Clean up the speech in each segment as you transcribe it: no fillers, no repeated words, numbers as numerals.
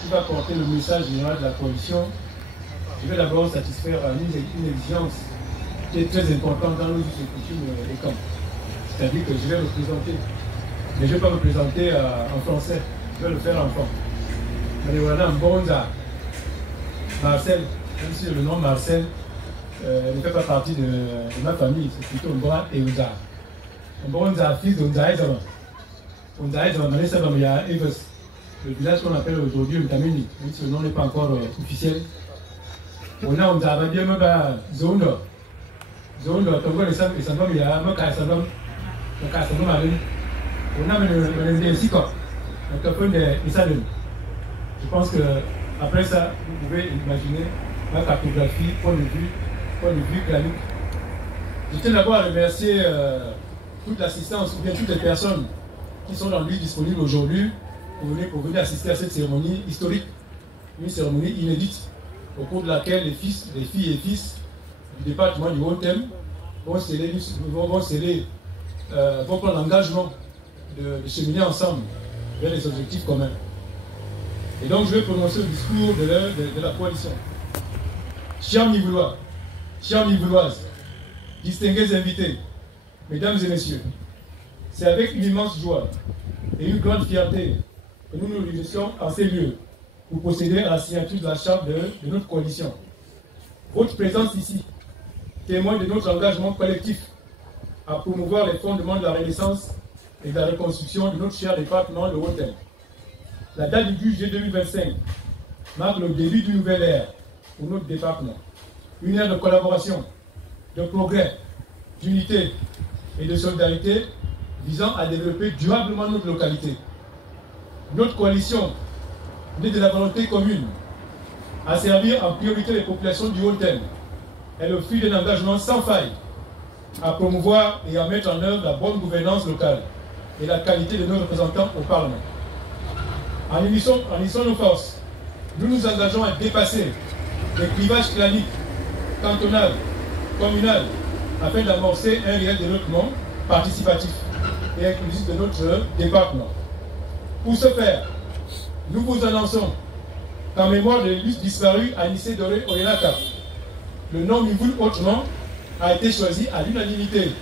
qui va porter le message général de la coalition, je vais d'abord satisfaire une exigence qui est très importante dans nos us et coutumes et camps. C'est-à-dire que je vais me présenter. Mais je ne vais pas me présenter en français, je vais le faire en forme. Voilà, Mbonza, Marcel, même si le nom Marcel ne fait pas partie de ma famille, c'est plutôt Mbonza et Ouza. Mbonza, fils d'Ouza Ezama. Ouza Ezama, le village qu'on appelle aujourd'hui Mtamini, même si le nom n'est pas encore officiel. On a Ouza Babiamaba Zondo. Zondo, Tongo et Sambam, il y a Maka Sambam, Maka Sambam Alun. On a mené Siko, un peu de Issalun. Je pense que après ça, vous pouvez imaginer ma cartographie, point de vue clanique. Je tiens d'abord à remercier toute l'assistance ou bien toutes les personnes qui sont dans le lieu disponible aujourd'hui pour venir assister à cette cérémonie historique, une cérémonie inédite au cours de laquelle les filles et fils du département du Haut-Thème vont prendre l'engagement de cheminer ensemble vers les objectifs communs. Et donc je vais prononcer le discours de la coalition. Chers Mivoulois, chères Mivouloises, distingués invités, mesdames et messieurs, c'est avec une immense joie et une grande fierté que nous nous réunissons en ces lieux pour procéder à la signature de la charte de notre coalition. Votre présence ici témoigne de notre engagement collectif à promouvoir les fondements de la renaissance et de la reconstruction de notre cher département de Haut-Thème. La date du 10 juillet 2025 marque le début d'une nouvelle ère pour notre département. Une ère de collaboration, de progrès, d'unité et de solidarité visant à développer durablement notre localité. Notre coalition, née de la volonté commune, à servir en priorité les populations du Haut-Thème, est le fruit d'un engagement sans faille à promouvoir et à mettre en œuvre la bonne gouvernance locale et la qualité de nos représentants au Parlement. En unissant nos forces, nous nous engageons à dépasser les clivages claniques, cantonales, communales, afin d'amorcer un réel développement participatif et inclusif de notre département. Pour ce faire, nous vous annonçons qu'en mémoire de l'illustre disparu Anissé Doré Oyenaka, le nom Mivoul Autrement a été choisi à l'unanimité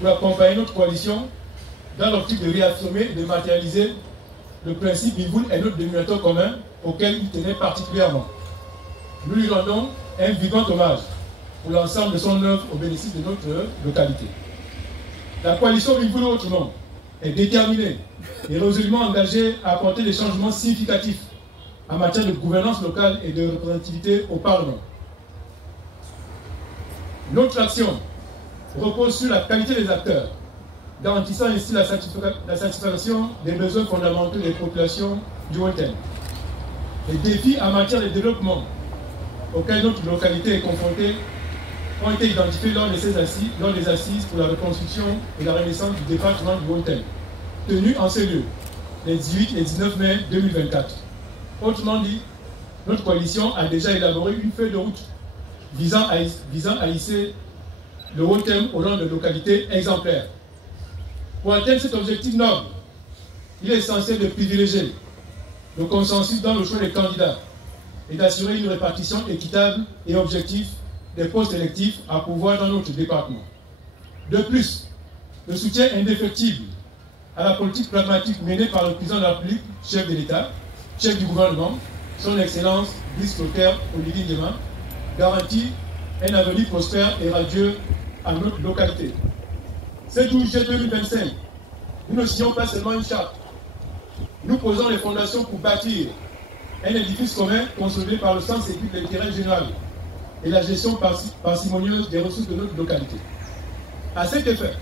pour accompagner notre coalition dans l'optique de réaffirmer et de matérialiser le principe Mivoul est notre dénominateur commun auquel il tenait particulièrement. Nous lui rendons un vivant hommage pour l'ensemble de son œuvre au bénéfice de notre localité. La coalition Mivoul Autrement est déterminée et résolument engagée à apporter des changements significatifs en matière de gouvernance locale et de représentativité au Parlement. Notre action repose sur la qualité des acteurs, garantissant ainsi la satisfaction des besoins fondamentaux des populations du Haut-Thème. Les défis en matière de développement auxquels notre localité est confrontée ont été identifiés lors des assises pour la reconstruction et la renaissance du département du Haut-Thème, tenues en ces lieux les 18 et 19 mai 2024. Autrement dit, notre coalition a déjà élaboré une feuille de route visant à hisser le Haut-Thème au rang de localité exemplaire. Pour atteindre cet objectif noble, il est essentiel de privilégier le consensus dans le choix des candidats et d'assurer une répartition équitable et objective des postes électifs à pourvoir dans notre département. De plus, le soutien indéfectible à la politique pragmatique menée par le président de la République, chef de l'État, chef du gouvernement, son Excellence Brice-Clotaire Oligui Nguema, garantit un avenir prospère et radieux à notre localité. Ce 12 juillet 2025, nous ne signons pas seulement une charte. Nous posons les fondations pour bâtir un édifice commun consolidé par le sens éthique de l'intérêt général et la gestion parcimonieuse des ressources de notre localité. À cet effet,